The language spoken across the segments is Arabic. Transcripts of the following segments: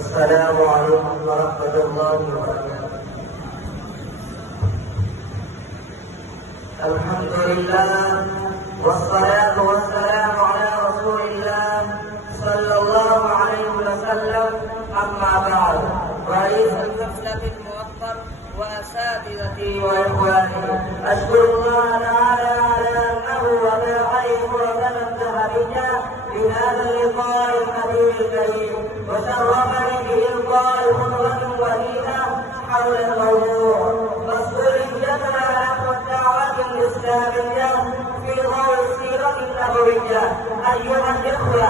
السلام عليكم ورحمة الله وبركاته. الحمد لله والصلاة والسلام على رسول الله صلى الله عليه وسلم. أما بعد، رئيس المكتب الموقر وأساتذتي وإخواني، أشكر الله تعالى على أنه وبالخير وتنزه بنا بهذا اللقاء الحبيب الكريم، وشرفني بإلقاء خطبة وليدة حول الموضوع مسؤوليتنا نحو الدعوة الإسلامية في ضوء السيرة النبوية. أيها الإخوة،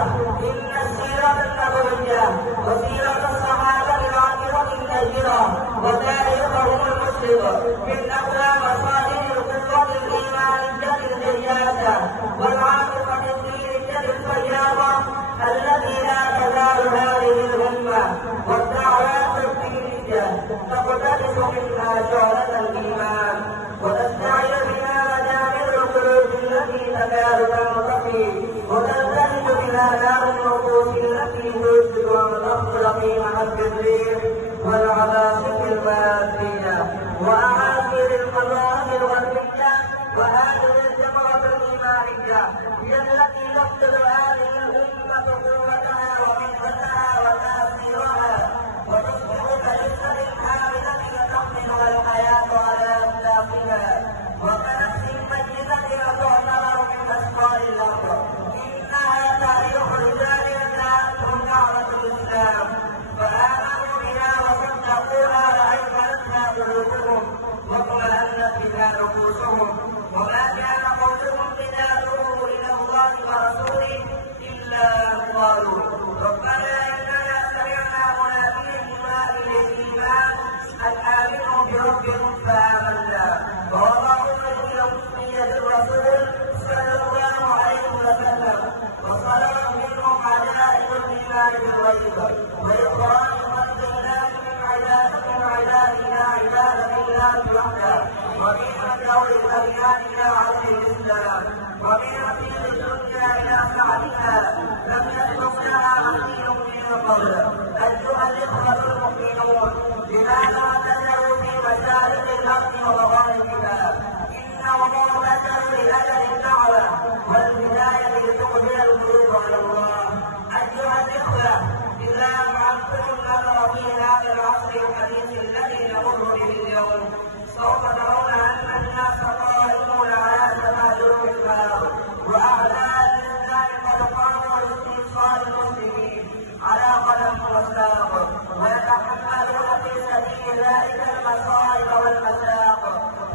إن السيرة النبوية وسيرة الصحابة العاشرة النيرة وتاريخهم المشرق من أقوى مصادر القوة الإيمانية الجياشة والعاطفة الدينية الفياضة التي لا تزال هذه الأمة والدعوات الدينية تقتبس منها شعلة الإيمان وتستعير بها مجامع القلوب التي تكاد تنطفي وتلتهب بها نار النفوس التي تشبك أن تخلق في محب الريح والعباسة المادية وأعاصير القضاء الغربية. وهذه الثمرة الإيمانية هي التي تفقد هذه الأمة قوتها ومنهجها وتأثيرها وتصبح كجسد حاملة تحملها الحياة على أخلاقها وكنفس ميتة تعتبر من أشقاء الأرض. إنها تاريخ رجال كانتهم دعوة الإسلام فآمنوا بها وصدقوها وأيقنتها قلوبهم واطمأنت بها نفوسهم، وما كان قولهم إذا دعوا إلى الله ورسوله إلا أن قالوا ربنا إننا سمعنا مناديا ينادي للإيمان أن آمنوا بربكم فآمنا ووضعوا إلى مسلمية الرسول صلى الله عليه وسلم وصلوا منهم عجائب الإيمان بالغيب وإخراج خلق الله من عباد إلى عبادة الله وحده ومن دور الأديان إلى عصر الإسلام ومن عصير الدنيا إلى سعدها لم يسبق لها عصير من قبل. أيها الإخوة المؤمنون، لماذا اعتذروا في مشارق الأرض ومغاربها؟ إنهم اعتذروا لأجل الدعوة والبداية لتقبل القلوب على الله. أيها الإخوة، إذا أمعنتم النظر في هذا العصر الحديث الذي نمر به اليوم سوف ترون أن الناس قائمون على تبادل الأخبار وأعداء الإسلام قد قاموا باستئصال المسلمين على قدم وساق ويتحملون في سبيل ذلك المصائب والمساق،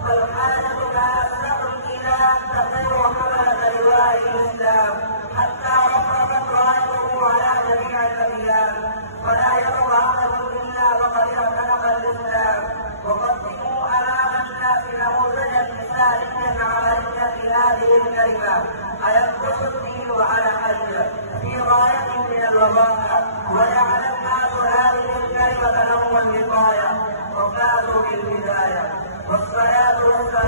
فالحاجة ماسة إلى أن تقر حملة لواء الإسلام حتى رفرفت رايته على جميع الأديان فلا يرضى أحد إلا وقد اعتنق الإسلام. وقدموا أمام الناس نموذجا مثاليا عمليا لهذه الكلمة أينقص الدين على حي في غاية من الوضاحة، وجعل الناس هذه الكلمة لهم الوقاية وفازوا بالبداية. والصلاة والسلام